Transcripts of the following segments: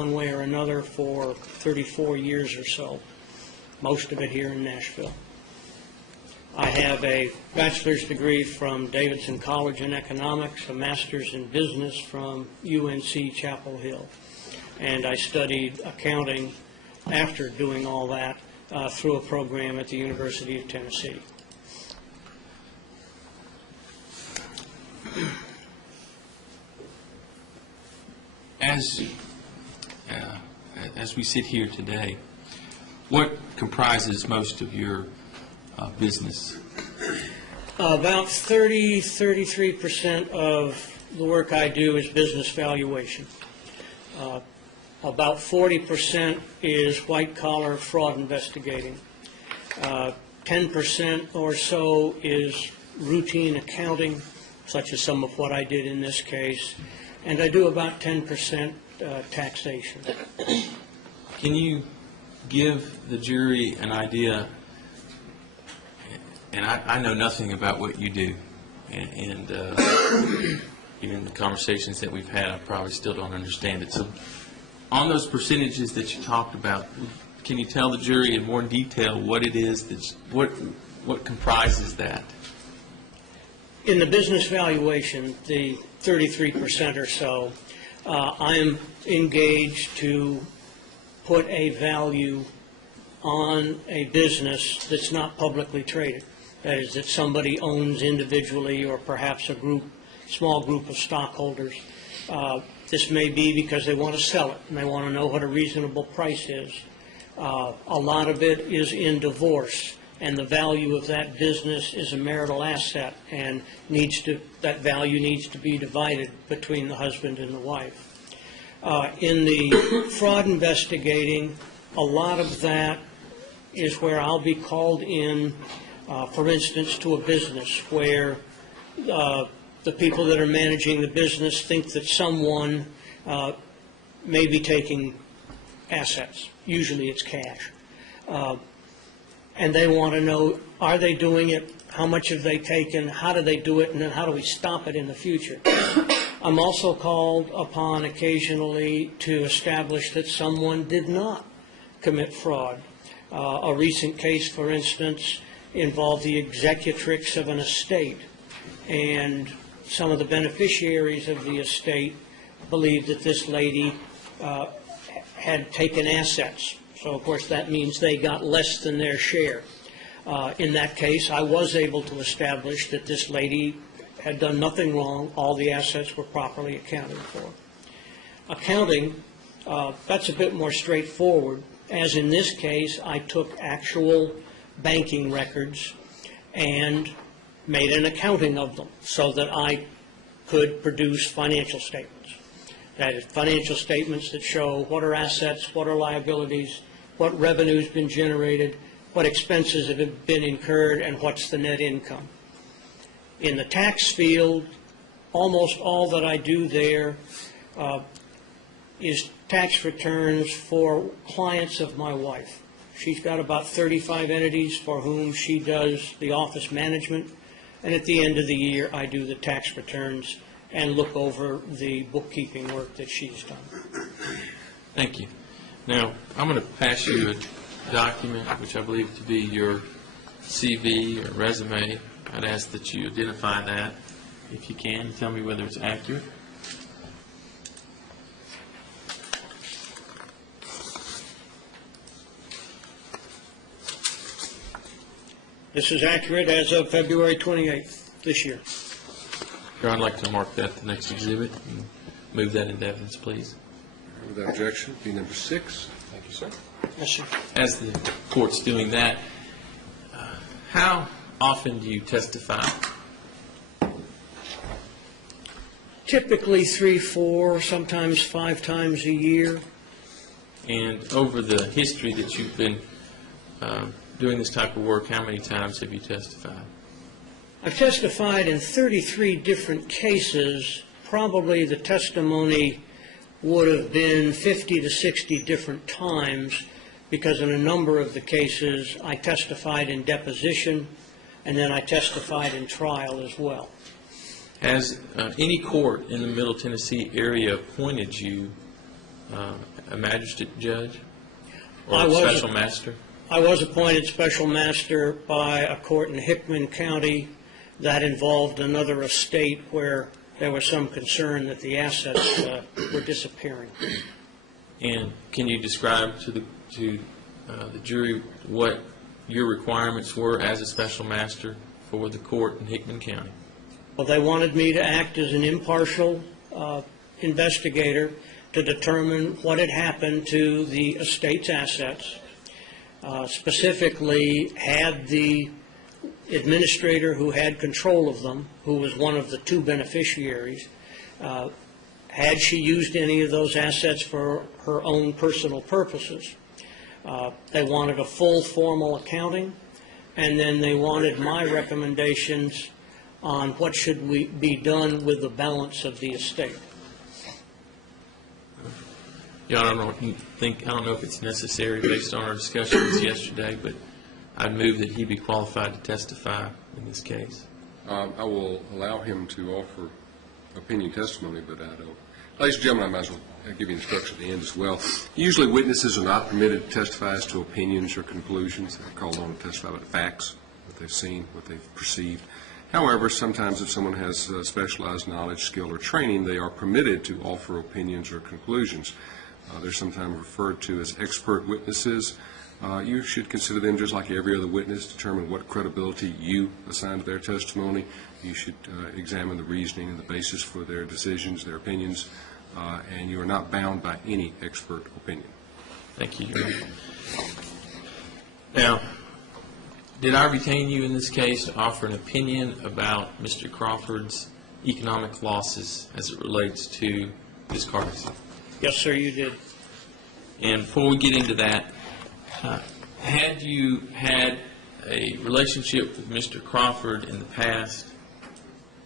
one way or another for 34 years or so, most of it here in Nashville. I have a bachelor's degree from Davidson College in economics, a master's in business from UNC Chapel Hill, and I studied accounting after doing all that through a program at the University of Tennessee. As we sit here today, what comprises most of your business? About 33% of the work I do is business valuation. About 40% is white-collar fraud investigating. 10% or so is routine accounting, such as some of what I did in this case. And I do about 10% taxation. Can you give the jury an idea? And I know nothing about what you do, and even the conversations that we've had, I probably still don't understand it. So on those percentages that you talked about, can you tell the jury in more detail what it is that's, what comprises that? In the business valuation, the 33% or so, I'm engaged to put a value on a business that's not publicly traded. That is, that somebody owns individually or perhaps a small group of stockholders. This may be because they want to sell it and they want to know what a reasonable price is. A lot of it is in divorce, and the value of that business is a marital asset, and that value needs to be divided between the husband and the wife. In the fraud investigating, a lot of that is where I'll be called in, for instance, to a business where the people that are managing the business think that someone may be taking assets. Usually it's cash. And they want to know, are they doing it? How much have they taken? How do they do it? And then how do we stop it in the future? I'm also called upon occasionally to establish that someone did not commit fraud. A recent case, for instance, involved the executrix of an estate, and some of the beneficiaries of the estate believed that this lady had taken assets. So, of course, that means they got less than their share. In that case, I was able to establish that this lady had done nothing wrong. All the assets were properly accounted for. Accounting, that's a bit more straightforward. As in this case, I took actual banking records and made an accounting of them so that I could produce financial statements. That is, financial statements that show what are assets, what are liabilities, what revenue has been generated, what expenses have been incurred, and what's the net income. In the tax field, almost all that I do there is tax returns for clients of my wife. She's got about 35 entities for whom she does the office management, and at the end of the year I do the tax returns and look over the bookkeeping work that she's done. Thank you. Now, I'm going to pass you a document, which I believe to be your CV or resume. I'd ask that you identify that, if you can, and tell me whether it's accurate. This is accurate as of February 28th this year. I'd like to mark that the next exhibit and move that into evidence, please. Without objection, be number 6. Thank you, sir. Yes, sir. As the court's doing that, how often do you testify? Typically 3, 4, sometimes 5 times a year. And over the history that you've been doing this type of work, how many times have you testified? I've testified in 33 different cases. Probably the testimony would have been 50 to 60 different times, because in a number of the cases I testified in deposition and then I testified in trial as well. Has any court in the Middle Tennessee area appointed you a magistrate judge I or a was special master? I was appointed special master by a court in Hickman County that involved another estate where there was some concern that the assets were disappearing. And can you describe to the jury what your requirements were as a special master for the court in Hickman County? Well, they wanted me to act as an impartial investigator to determine what had happened to the estate's assets. Specifically, had the administrator who had control of them, who was one of the two beneficiaries, had she used any of those assets for her own personal purposes. They wanted a full formal accounting, and then they wanted my recommendations on what should be done with the balance of the estate. Yeah, I don't know if it's necessary based on our discussions yesterday, but I'd move that he be qualified to testify in this case. I will allow him to offer opinion testimony, but I don't. Ladies and gentlemen, I might as well give you instruction at the end as well. Usually witnesses are not permitted to testify as to opinions or conclusions. They're called on to testify about facts, what they've seen, what they've perceived. However, sometimes if someone has specialized knowledge, skill, or training, they are permitted to offer opinions or conclusions. They're sometimes referred to as expert witnesses. You should consider them just like every other witness, determine what credibility you assign to their testimony. You should examine the reasoning and the basis for their decisions, their opinions, and you are not bound by any expert opinion. Thank you, Your Honor. Now, did I retain you in this case to offer an opinion about Mr. Crawford's economic losses as it relates to his cars? Yes, sir, you did. And before we get into that, had you had a relationship with Mr. Crawford in the past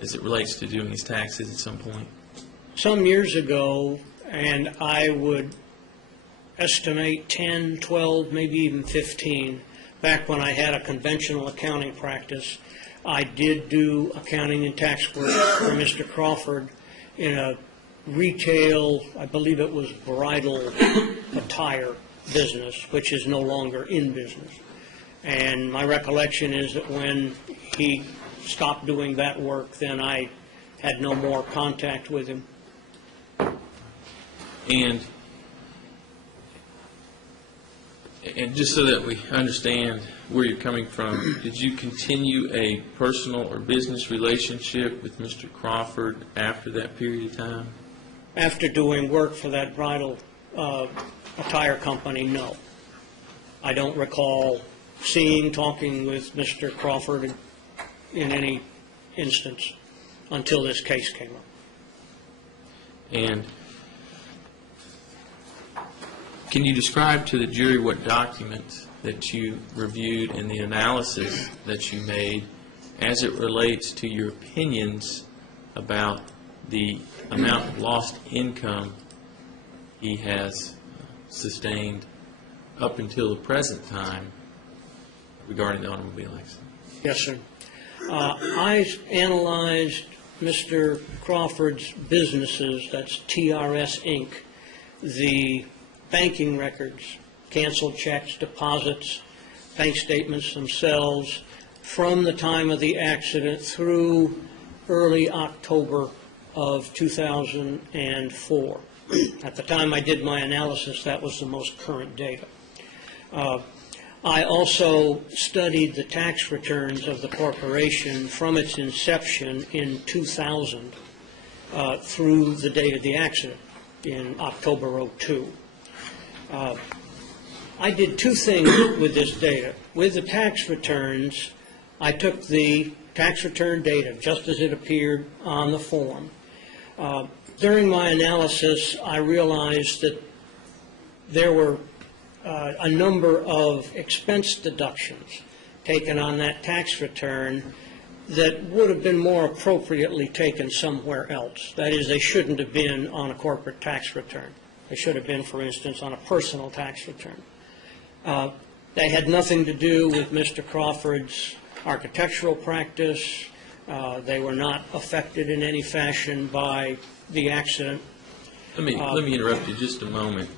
as it relates to doing his taxes at some point? Some years ago, and I would estimate 10, 12, maybe even 15, back when I had a conventional accounting practice, I did do accounting and tax work for Mr. Crawford in a retail, I believe it was bridal attire business, which is no longer in business. And my recollection is that when he stopped doing that work, then I had no more contact with him. And just so that we understand where you're coming from, did you continue a personal or business relationship with Mr. Crawford after that period of time? After doing work for that bridal attire company, no. I don't recall talking with Mr. Crawford in any instance until this case came up. And can you describe to the jury what documents that you reviewed and the analysis that you made as it relates to your opinions about the amount of lost income he has sustained up until the present time regarding the automobile accident? Yes, sir. I analyzed Mr. Crawford's businesses, that's TRS Inc., the banking records, canceled checks, deposits, bank statements themselves, from the time of the accident through early October of 2004. At the time I did my analysis, that was the most current data. I also studied the tax returns of the corporation from its inception in 2000 through the date of the accident in October of 2002. I did two things with this data. With the tax returns, I took the tax return data just as it appeared on the form. During my analysis, I realized that there were a number of expense deductions taken on that tax return that would have been more appropriately taken somewhere else. That is, they shouldn't have been on a corporate tax return. They should have been, for instance, on a personal tax return. They had nothing to do with Mr. Crawford's architectural practice. They were not affected in any fashion by the accident. Let me interrupt you just a moment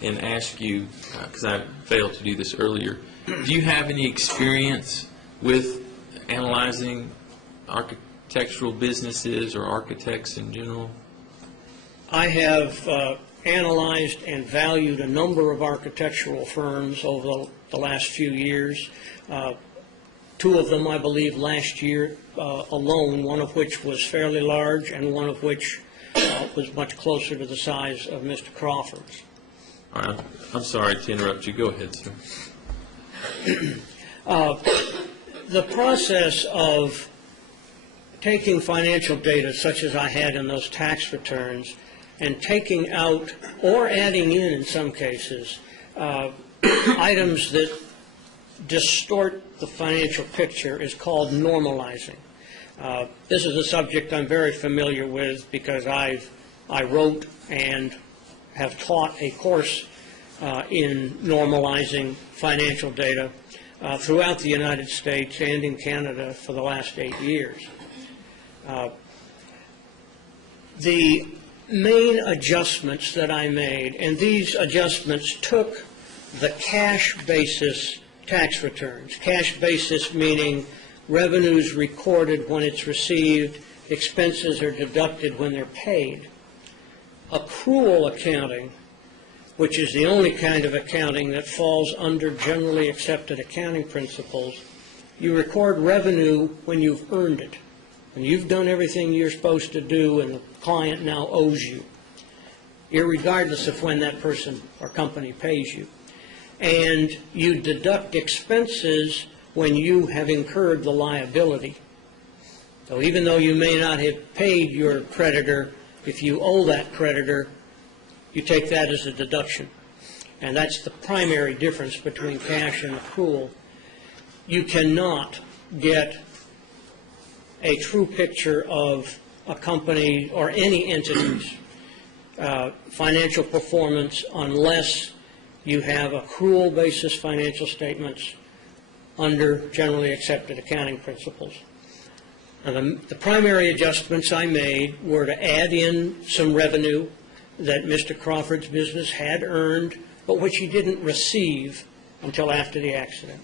and ask you, because I failed to do this earlier, do you have any experience with analyzing architectural businesses or architects in general? I have analyzed and valued a number of architectural firms over the last few years. Two of them, I believe, last year alone, one of which was fairly large and one of which was much closer to the size of Mr. Crawford's. All right. I'm sorry to interrupt you. Go ahead, sir. The process of taking financial data such as I had in those tax returns and taking out or adding in some cases, items that distort the financial picture is called normalizing. This is a subject I'm very familiar with because I wrote and have taught a course in normalizing financial data throughout the United States and in Canada for the last 8 years. The main adjustments that I made, and these adjustments took the cash basis tax returns. Cash basis meaning revenues recorded when it's received, expenses are deducted when they're paid. Accrual accounting, which is the only kind of accounting that falls under generally accepted accounting principles, you record revenue when you've earned it. When you've done everything you're supposed to do and the client now owes you, irregardless of when that person or company pays you. And you deduct expenses when you have incurred the liability. So even though you may not have paid your creditor, if you owe that creditor, you take that as a deduction. And that's the primary difference between cash and accrual. You cannot get a true picture of a company or any entity's financial performance unless you have accrual basis financial statements under generally accepted accounting principles. Now, the primary adjustments I made were to add in some revenue that Mr. Crawford's business had earned, but which he didn't receive until after the accident.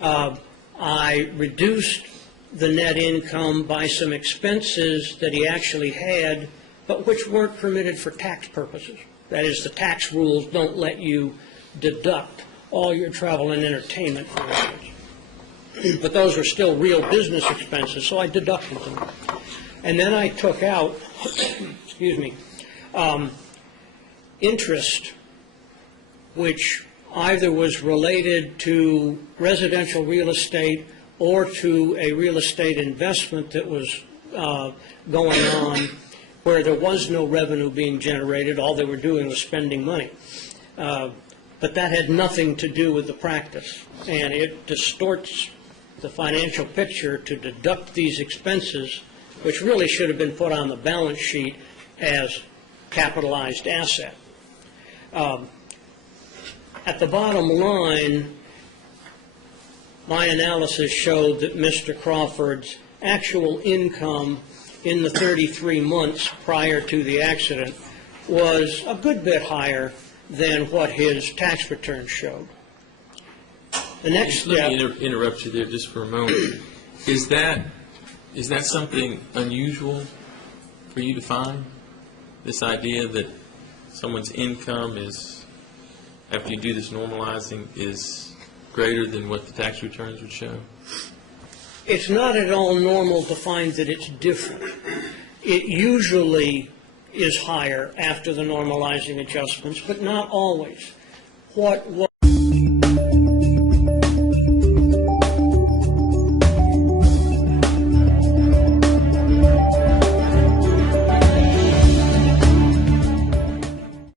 I reduced the net income by some expenses that he actually had, but which weren't permitted for tax purposes. That is, the tax rules don't let you deduct all your travel and entertainment, for instance. But those were still real business expenses, so I deducted them. And then I took out, excuse me, interest, which either was related to residential real estate or to a real estate investment that was going on where there was no revenue being generated. All they were doing was spending money. But that had nothing to do with the practice. And it distorts the financial picture to deduct these expenses, which really should have been put on the balance sheet as capitalized asset. At the bottom line, my analysis showed that Mr. Crawford's actual income in the 33 months prior to the accident was a good bit higher than what his tax returns showed. The next step... Let me interrupt you there just for a moment. Is that something unusual for you to find? This idea that someone's income is, after you do this normalizing, is greater than what the tax returns would show? It's not at all normal to find that it's different. It usually is higher after the normalizing adjustments, but not always. What